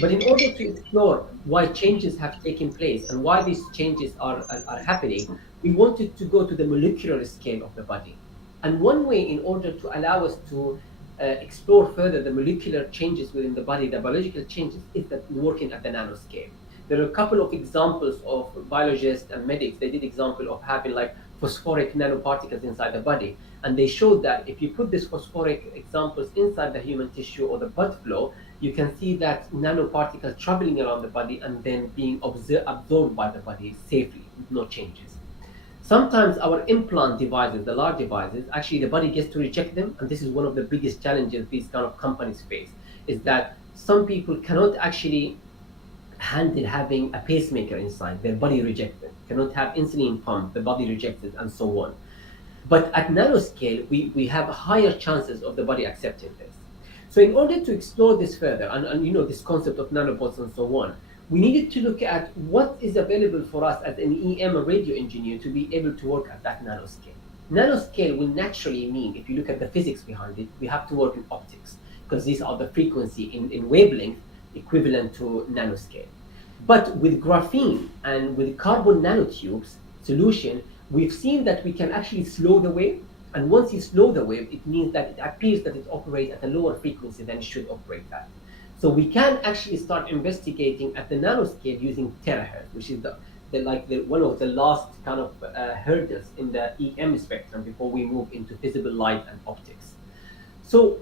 But in order to explore why changes have taken place and why these changes are happening, we wanted to go to the molecular scale of the body. And one way, in order to allow us to explore further the molecular changes within the body, the biological changes, is that working at the nanoscale. There are a couple of examples of biologists and medics. They did example of having like phosphoric nanoparticles inside the body, and they showed that if you put these phosphoric examples inside the human tissue or the blood flow, you can see that nanoparticles traveling around the body and then being absorbed by the body safely with no changes. Sometimes our implant devices, the large devices, actually the body gets to reject them, and this is one of the biggest challenges these kind of companies face, is that some people cannot actually handle having a pacemaker inside, their body rejects it, cannot have insulin pump, the body rejects it, and so on. But at nanoscale, we have higher chances of the body accepting this. So in order to explore this further, and this concept of nanobots and so on, we needed to look at what is available for us as an EM radio engineer to be able to work at that nanoscale. Nanoscale will naturally mean, if you look at the physics behind it, we have to work in optics, because these are the frequency in wavelength equivalent to nanoscale. But with graphene and with carbon nanotubes solution, we've seen that we can actually slow the wave. And once you slow the wave, it means that it appears that it operates at a lower frequency than it should operate at. So we can actually start investigating at the nanoscale using terahertz, which is one of the last kind of hurdles in the EM spectrum before we move into visible light and optics. So,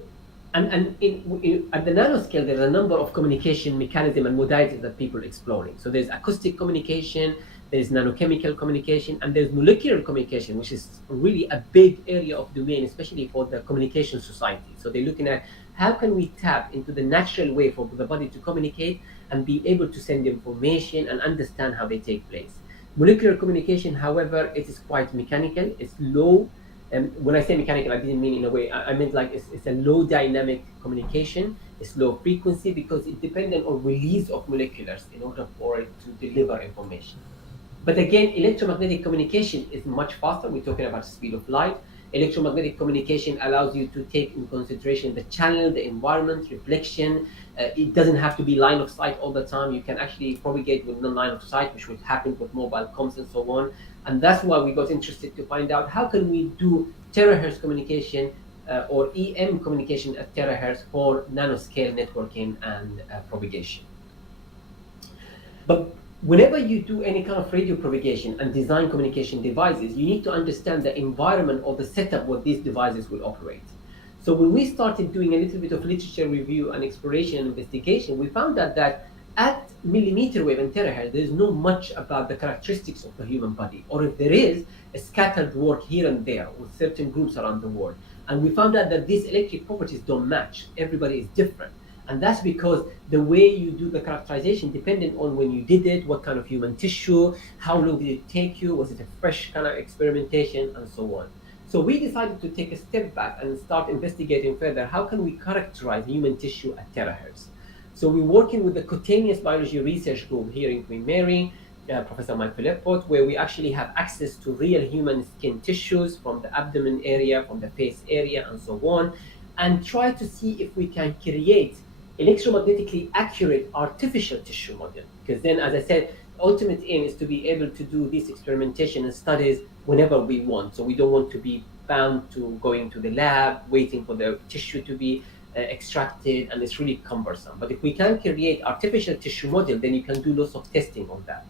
at the nanoscale, there's a number of communication mechanism and modalities that people are exploring. So there's acoustic communication, there's nanochemical communication, and there's molecular communication, which is really a big area of domain, especially for the communication society. So they're looking at how can we tap into the natural way for the body to communicate and be able to send information and understand how they take place. Molecular communication, however, it is quite mechanical, it's low. When I say mechanical, I didn't mean in a way, I meant like it's a low dynamic communication, it's low frequency because it's dependent on release of moleculars in order for it to deliver information. But again, electromagnetic communication is much faster. We're talking about the speed of light. Electromagnetic communication allows you to take into consideration the channel, the environment, reflection. It doesn't have to be line of sight all the time. You can actually propagate with non-line of sight, which would happen with mobile comms and so on. And that's why we got interested to find out how can we do terahertz communication or EM communication at terahertz for nanoscale networking and propagation. But whenever you do any kind of radio propagation and design communication devices, you need to understand the environment or the setup where these devices will operate. So when we started doing a little bit of literature review and exploration and investigation, we found out that at millimeter wave and terahertz, there is not much about the characteristics of the human body, or if there is, a scattered work here and there with certain groups around the world. And we found out that these electric properties don't match. Everybody is different. And that's because the way you do the characterization depended on when you did it, what kind of human tissue, how long did it take you, was it a fresh kind of experimentation, and so on. So we decided to take a step back and start investigating further, how can we characterize human tissue at terahertz? So we're working with the Cutaneous Biology Research Group here in Queen Mary, Professor Mike Philippot, where we actually have access to real human skin tissues from the abdomen area, from the face area, and so on, and try to see if we can create electromagnetically accurate artificial tissue model. Because then, as I said, ultimate aim is to be able to do this experimentation and studies whenever we want. So we don't want to be bound to going to the lab, waiting for the tissue to be extracted, and it's really cumbersome. But if we can create artificial tissue model, then you can do lots of testing on that.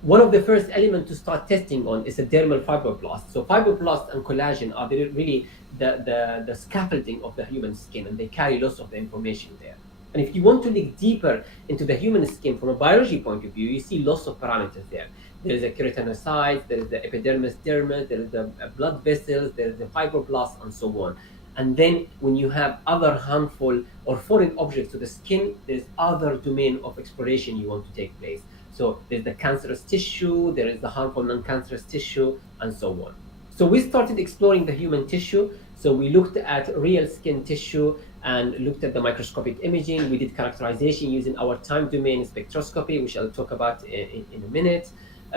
One of the first elements to start testing on is a dermal fibroblast. So fibroblasts and collagen are really the scaffolding of the human skin, and they carry lots of the information there. And if you want to look deeper into the human skin from a biology point of view, you see lots of parameters there. There is a keratinocyte, there is the epidermis, dermis, there is the blood vessels, there is the fibroblasts, and so on. And then when you have other harmful or foreign objects to the skin, there's other domain of exploration you want to take place. So there's the cancerous tissue, there is the harmful non-cancerous tissue, and so on. So we started exploring the human tissue. So we looked at real skin tissue and looked at the microscopic imaging. We did characterization using our time domain spectroscopy, which I'll talk about in a minute.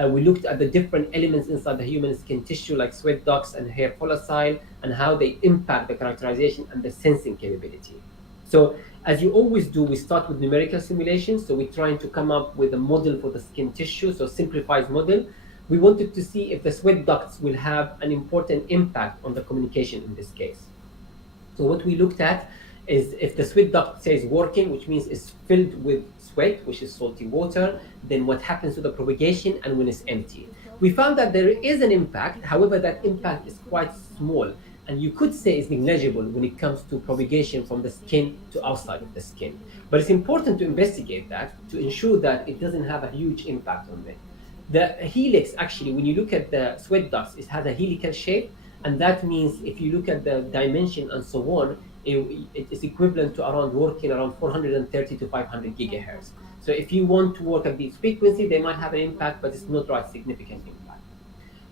We looked at the different elements inside the human skin tissue, like sweat ducts and hair follicle, and how they impact the characterization and the sensing capability. So as you always do, we start with numerical simulations. So we're trying to come up with a model for the skin tissue, so simplified model. We wanted to see if the sweat ducts will have an important impact on the communication in this case. So what we looked at is if the sweat duct says working, which means it's filled with sweat, which is salty water, then what happens to the propagation and when it's empty. We found that there is an impact, however, that impact is quite small. And you could say it's negligible when it comes to propagation from the skin to outside of the skin. But it's important to investigate that to ensure that it doesn't have a huge impact on it. The helix, actually, when you look at the sweat ducts, it has a helical shape. And that means if you look at the dimension and so on, it is equivalent to around working around 430 to 500 gigahertz. So if you want to work at these frequencies, they might have an impact, but it's not right significant impact.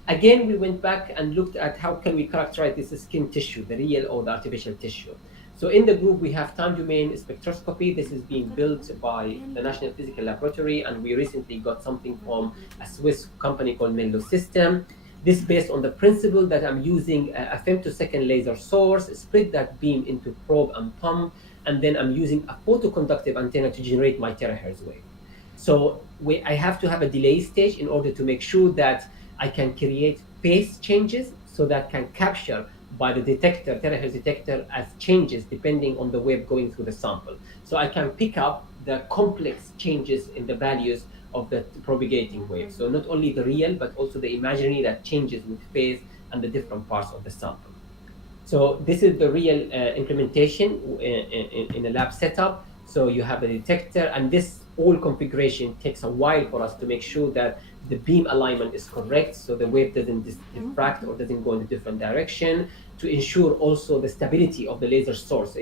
Again, we went back and looked at how can we characterize this skin tissue, the real or the artificial tissue. So in the group, we have time domain spectroscopy. This is being built by the National Physical Laboratory, and we recently got something from a Swiss company called Menlo System. This based on the principle that I'm using a femtosecond laser source, split that beam into probe and pump, and then I'm using a photoconductive antenna to generate my terahertz wave. So I have to have a delay stage in order to make sure that I can create phase changes so that can capture by the detector, terahertz detector, as changes depending on the wave going through the sample. So I can pick up the complex changes in the values of the propagating wave. So not only the real, but also the imaginary that changes with phase and the different parts of the sample. So this is the real implementation in a lab setup. So you have a detector, and this whole configuration takes a while for us to make sure that the beam alignment is correct, so the wave doesn't diffract or doesn't go in a different direction, to ensure also the stability of the laser source.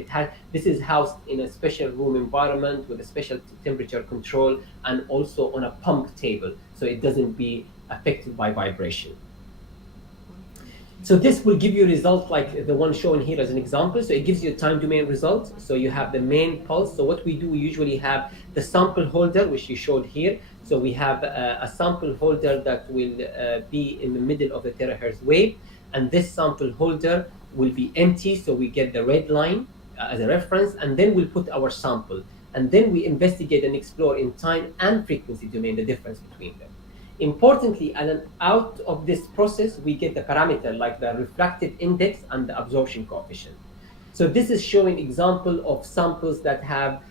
This is housed in a special room environment with a special temperature control and also on a pump table, so it doesn't be affected by vibration. So this will give you results like the one shown here as an example. So it gives you a time domain result. So you have the main pulse. So what we do, we usually have the sample holder, which you showed here. So we have a sample holder that will be in the middle of the terahertz wave. And this sample holder will be empty. So we get the red line as a reference, and then we'll put our sample. And then we investigate and explore in time and frequency domain the difference between them. Importantly, and then out of this process, we get the parameter like the refractive index and the absorption coefficient. So this is showing example of samples that have,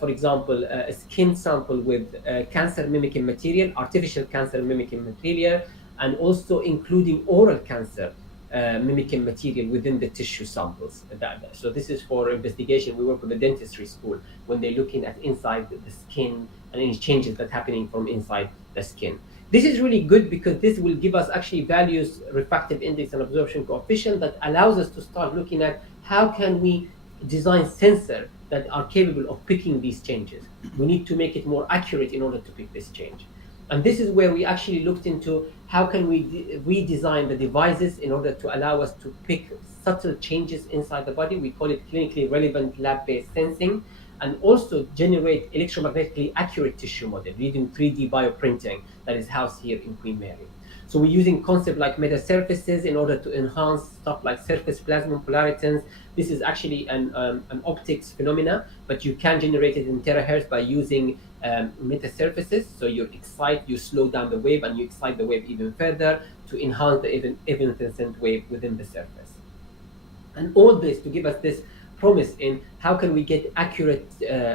for example, a skin sample with cancer mimicking material, artificial cancer mimicking material, and also including oral cancer mimicking material within the tissue samples. So this is for investigation. We work with the dentistry school when they're looking at inside the skin and any changes that are happening from inside the skin. This is really good because this will give us actually values, refractive index and absorption coefficient, that allows us to start looking at how can we design sensors that are capable of picking these changes. We need to make it more accurate in order to pick this change. And this is where we actually looked into how can we redesign the devices in order to allow us to pick subtle changes inside the body. We call it clinically relevant lab-based sensing, and also generate electromagnetically accurate tissue model using 3D bioprinting that is housed here in Queen Mary. So we're using concepts like metasurfaces in order to enhance stuff like surface plasmon polaritons. This is actually an optics phenomena, but you can generate it in terahertz by using metasurfaces. So you slow down the wave and you excite the wave even further to enhance the evanescent wave within the surface. And all this to give us this promise in how can we get accurate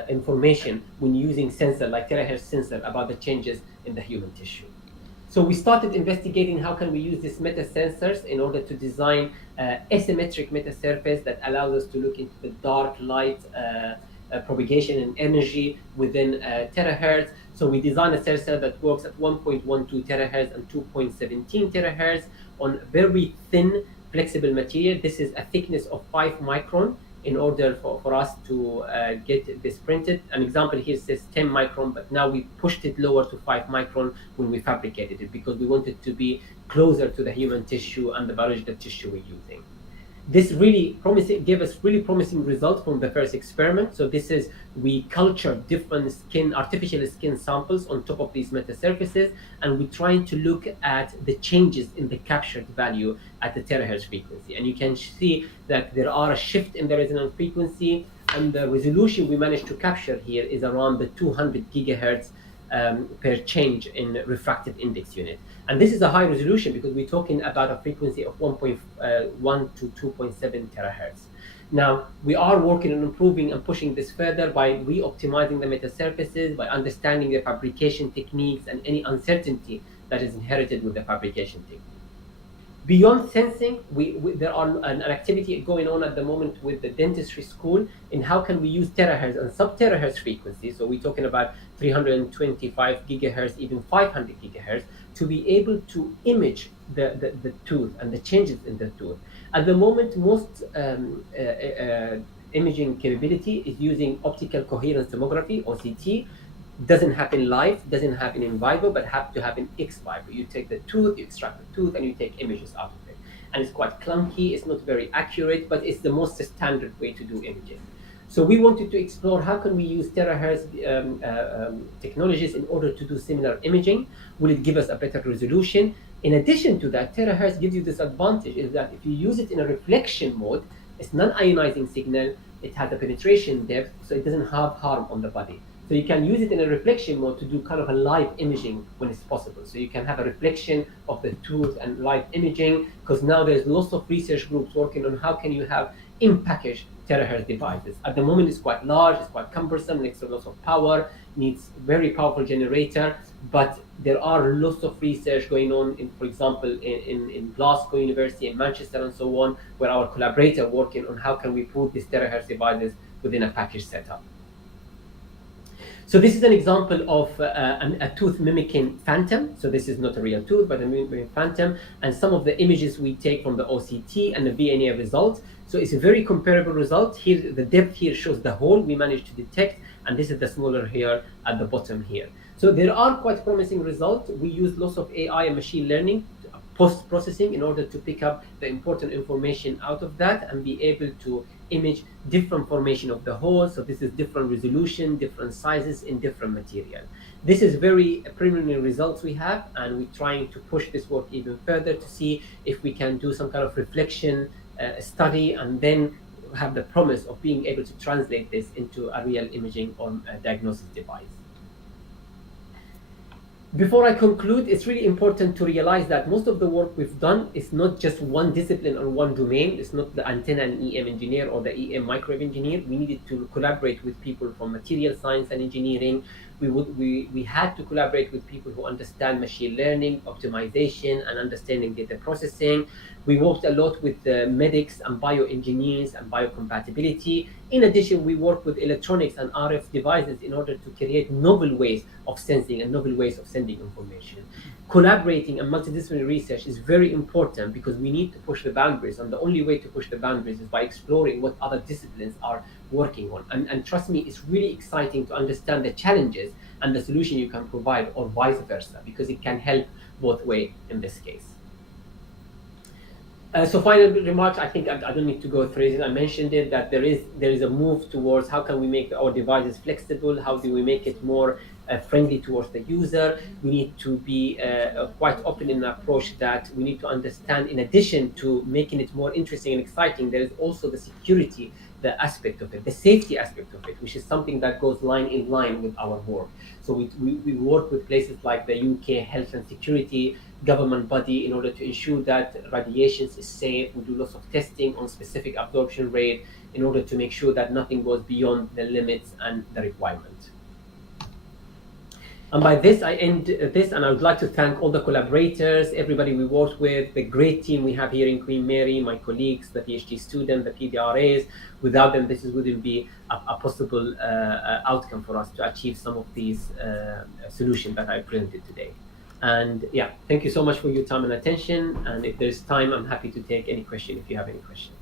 information when using sensor like terahertz sensor about the changes in the human tissue. So we started investigating how can we use these meta sensors in order to design asymmetric metasurface that allows us to look into the dark light propagation and energy within terahertz. So we designed a sensor that works at 1.12 terahertz and 2.17 terahertz on very thin flexible material. This is a thickness of 5 micron in order for us to get this printed. An example here says 10 micron, but now we pushed it lower to 5 micron when we fabricated it because we wanted to be closer to the human tissue and the biological tissue we're using. This really gave us really promising results from the first experiment. So this is, we cultured different artificial skin samples on top of these metasurfaces, and we're trying to look at the changes in the captured value at the terahertz frequency. And you can see that there are a shift in the resonance frequency and the resolution we managed to capture here is around the 200 gigahertz per change in refractive index unit. And this is a high resolution because we're talking about a frequency of 1.1 to 2.7 terahertz. Now, we are working on improving and pushing this further by re-optimizing the metasurfaces, by understanding the fabrication techniques and any uncertainty that is inherited with the fabrication technique. Beyond sensing, there are an activity going on at the moment with the dentistry school in how can we use terahertz and sub-terahertz frequencies. So we're talking about 325 gigahertz, even 500 gigahertz, to be able to image the tooth and the changes in the tooth. At the moment, most imaging capability is using optical coherence tomography, OCT. Doesn't happen live, doesn't happen in vivo, but have to happen ex vivo. You take the tooth, you extract the tooth, and you take images out of it. And it's quite clunky, it's not very accurate, but it's the most standard way to do imaging. So we wanted to explore how can we use terahertz technologies in order to do similar imaging. Will it give us a better resolution? In addition to that, terahertz gives you this advantage is that if you use it in a reflection mode, it's non-ionizing signal, it has a penetration depth, so it doesn't have harm on the body. So you can use it in a reflection mode to do kind of a live imaging when it's possible. So you can have a reflection of the tooth and live imaging, because now there's lots of research groups working on how can you have in-package terahertz devices. At the moment, it's quite large, it's quite cumbersome, needs a lot of power, needs very powerful generator, but there are lots of research going on, for example, in Glasgow University, in Manchester, and so on, where our collaborator working on how can we put these terahertz devices within a package setup. So this is an example of a tooth mimicking phantom. So this is not a real tooth, but a mimicking phantom. And some of the images we take from the OCT and the VNA results. So it's a very comparable result. Here, the depth here shows the hole we managed to detect, and this is the smaller here at the bottom here. So there are quite promising results. We use lots of AI and machine learning post-processing in order to pick up the important information out of that and be able to image different formation of the hole. So this is different resolution, different sizes in different material. This is very preliminary results we have, and we're trying to push this work even further to see if we can do some kind of reflection study and then have the promise of being able to translate this into a real imaging or diagnosis device. Before I conclude, it's really important to realize that most of the work we've done is not just one discipline or one domain. It's not the antenna and EM engineer or the EM microwave engineer. We needed to collaborate with people from material science and engineering. We had to collaborate with people who understand machine learning, optimization, and understanding data processing. We worked a lot with medics and bioengineers and biocompatibility. In addition, we work with electronics and RF devices in order to create novel ways of sensing and novel ways of sending information. Collaborating and multidisciplinary research is very important because we need to push the boundaries, and the only way to push the boundaries is by exploring what other disciplines are working on. And trust me, it's really exciting to understand the challenges and the solution you can provide, or vice versa, because it can help both ways in this case. So final remarks, I think I don't need to go through it. I mentioned it, that there is a move towards how can we make our devices flexible, how do we make it more friendly towards the user. We need to be quite open in the approach that we need to understand, in addition to making it more interesting and exciting, there is also the security, the aspect of it, the safety aspect of it, which is something that goes line in line with our work. So we work with places like the UK Health and Security government body in order to ensure that radiations is safe. We do lots of testing on specific absorption rate in order to make sure that nothing goes beyond the limits and the requirement. And by this, I end this, and I would like to thank all the collaborators, everybody we worked with, the great team we have here in Queen Mary, my colleagues, the PhD students, the PDRAs. Without them, this wouldn't be a possible outcome for us to achieve some of these solutions that I presented today. And yeah, thank you so much for your time and attention. And if there's time, I'm happy to take any question if you have any question.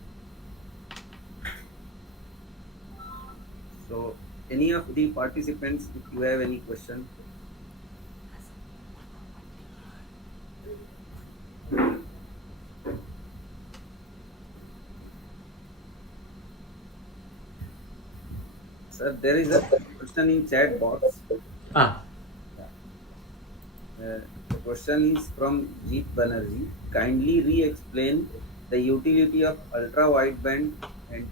So, any of the participants, if you have any question. Sir, there is a question in chat box. The question is from Jeet Banerjee. Kindly re-explain the utility of ultra-wideband and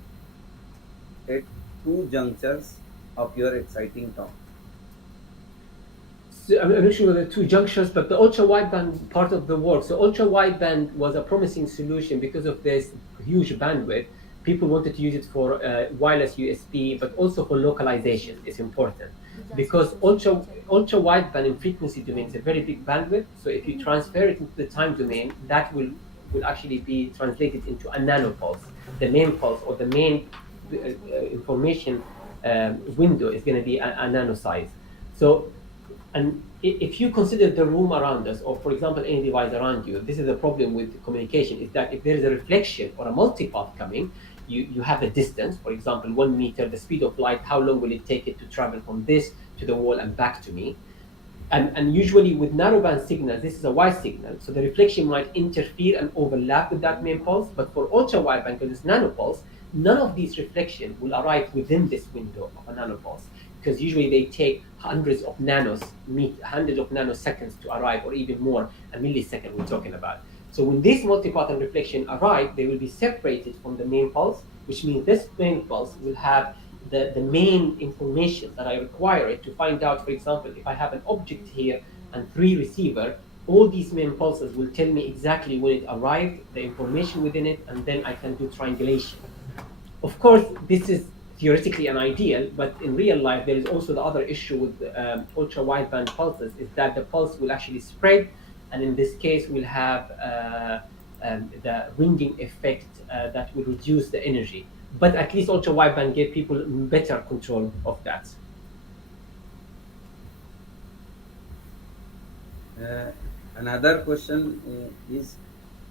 two junctures of your exciting talk. So I'm not sure the two junctions, but the ultra wideband part of the work. So ultra wideband was a promising solution because of this huge bandwidth. People wanted to use it for wireless USB, but also for localization. It's important because ultra wideband in frequency domain is a very big bandwidth. So if you transfer it into the time domain, that will actually be translated into a nanopulse. The main pulse or the main information window is going to be a nano size. So, and if you consider the room around us, or for example, any device around you, this is the problem with communication, is that if there is a reflection or a multipath coming, you have a distance, for example, 1 meter, the speed of light, how long will it take it to travel from this to the wall and back to me? And usually with narrowband signals, this is a wide signal, so the reflection might interfere and overlap with that main pulse. But for ultra wideband, because it's nanopulse, none of these reflections will arrive within this window of a nanopulse, because usually they take hundreds of nanoseconds to arrive, or even more, a millisecond we're talking about. So when this multipattern reflection arrive, they will be separated from the main pulse, which means this main pulse will have the main information that I require it to find out. For example, if I have an object here and 3 receiver, all these main pulses will tell me exactly when it arrived, the information within it, and then I can do triangulation. Of course, this is theoretically an ideal, but in real life, there is also the other issue with ultra wideband pulses, is that the pulse will actually spread, and in this case, we'll have the ringing effect that will reduce the energy. But at least ultra wideband gave people better control of that. Another question is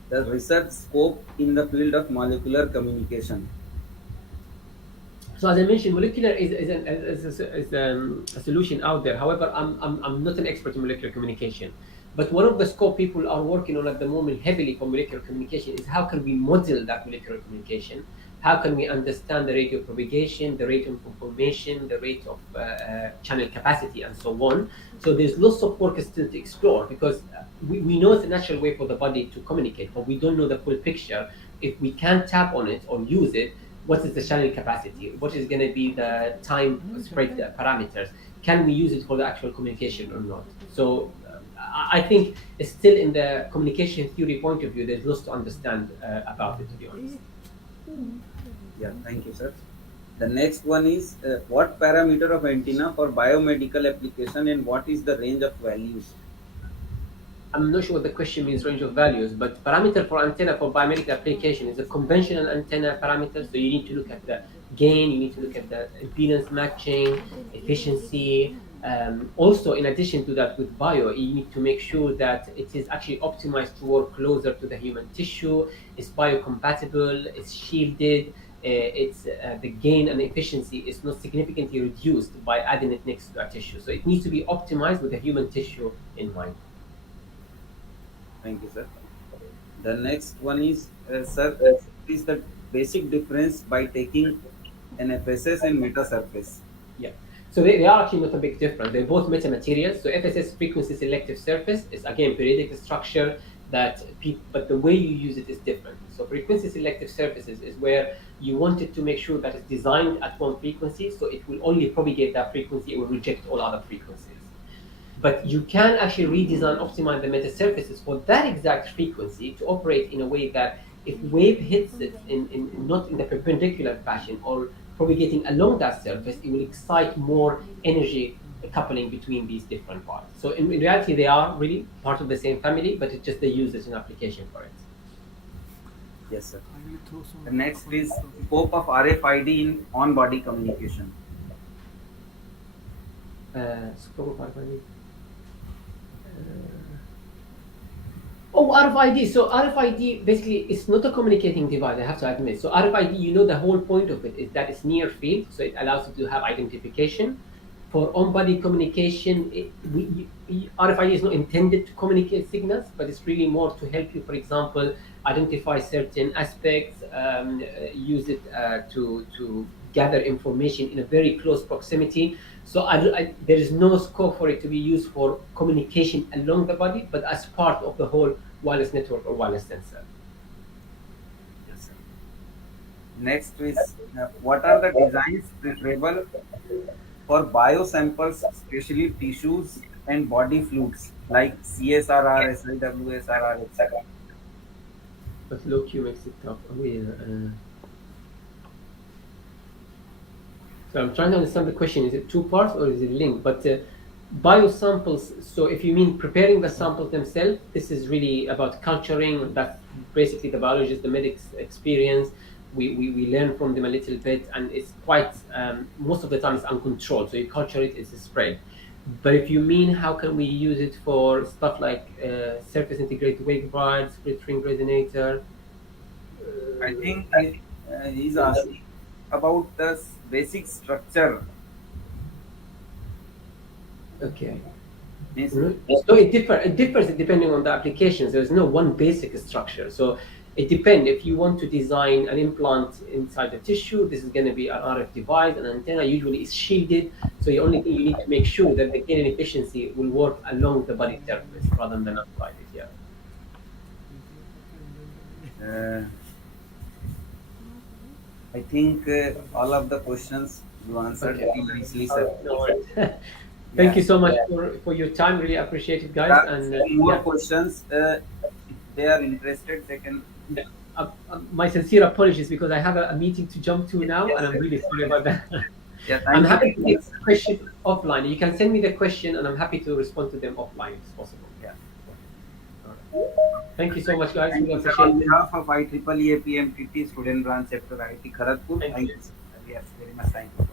the research scope in the field of molecular communication. So as I mentioned, molecular is a solution out there. However, I'm not an expert in molecular communication. But one of the scope people are working on at the moment heavily for molecular communication is how can we model that molecular communication? How can we understand the rate of propagation, the rate of information, the rate of channel capacity, and so on? So there's lots of work still to explore, because we know it's a natural way for the body to communicate, but we don't know the full picture. If we can't tap on it or use it, what is the channel capacity? What is going to be the time spread parameters? Can we use it for the actual communication or not? So I think it's still in the communication theory point of view, there's lots to understand about it, to be honest. Yeah, thank you, sir. The next one is what parameter of antenna for biomedical application and what is the range of values? I'm not sure what the question means, range of values, but parameter for antenna for biomedical application is a conventional antenna parameter. So you need to look at the gain, you need to look at the impedance matching, efficiency. Also, in addition to that, with bio, you need to make sure that it is actually optimized to work closer to the human tissue, it's biocompatible, it's shielded, the gain and efficiency is not significantly reduced by adding it next to a tissue. So it needs to be optimized with the human tissue in mind. Thank you, sir. The next one is, sir, what is the basic difference by taking an FSS and metasurface? Yeah. So they are actually not a big difference. They're both metamaterials. So FSS, frequency selective surface, is again periodic structure but the way you use it is different. So frequency selective surfaces is where you want it to make sure that it's designed at one frequency, so it will only propagate that frequency, it will reject all other frequencies. But you can actually redesign, optimize the metasurfaces for that exact frequency to operate in a way that if wave hits it not in the perpendicular fashion or propagating along that surface, it will excite more energy coupling between these different parts. So in reality, they are really part of the same family, but it's just they use it in application for it. Yes, sir. The next is scope of RFID in on-body communication. Scope of RFID. RFID. So RFID basically is not a communicating device, I have to admit. So RFID, the whole point of it is that it's near field, so it allows you to have identification. For on-body communication, RFID is not intended to communicate signals, but it's really more to help you, for example, identify certain aspects, use it to gather information in a very close proximity. So there is no scope for it to be used for communication along the body, but as part of the whole wireless network or wireless sensor. Yes, sir. Next is what are the designs preferable for biosamples, especially tissues and body fluids like CSRR, SIWSRR, etc. But low Q makes it tough. Oh, yeah. So I'm trying to understand the question. Is it two parts or is it linked? But biosamples, so if you mean preparing the samples themselves, this is really about culturing. That's basically the biologists, the medics experience. We learn from them a little bit, and it's quite, most of the time it's uncontrolled. So you culture it, it's a spread. But if you mean how can we use it for stuff like surface integrated waveguides, split ring resonator, I think he's asking about the basic structure. okay. Means, Mhm. So it differs depending on the applications. There's no one basic structure. So it depends. If you want to design an implant inside the tissue, this is going to be an RF device. An antenna usually is shielded. So the only thing you need to make sure that the gain and efficiency will work along the body surface rather than outside it. Yeah. uh, I think all of the questions you answered Okay. very nicely, All sir. right. No worries. Thank Yeah, you so much for your time. Really appreciate it, there guys. are And few more yeah. questions. If they are interested, they can. Yeah. My sincere apologies because I have a meeting to jump to now, Yes, and I'm sir. really sorry about that. Yeah, I'm thank you happy very to much, take sir. question offline. You can send me the question, and I'm happy to respond to them offline if it's possible. Yeah. All right. Thank you so much, guys. Thank Really you, sir. appreciate On it. behalf of IEEE AP-MTT Student Branch Chapter IIT Kharagpur, Thank thank you. you, sir. Yes, very much. Thank you.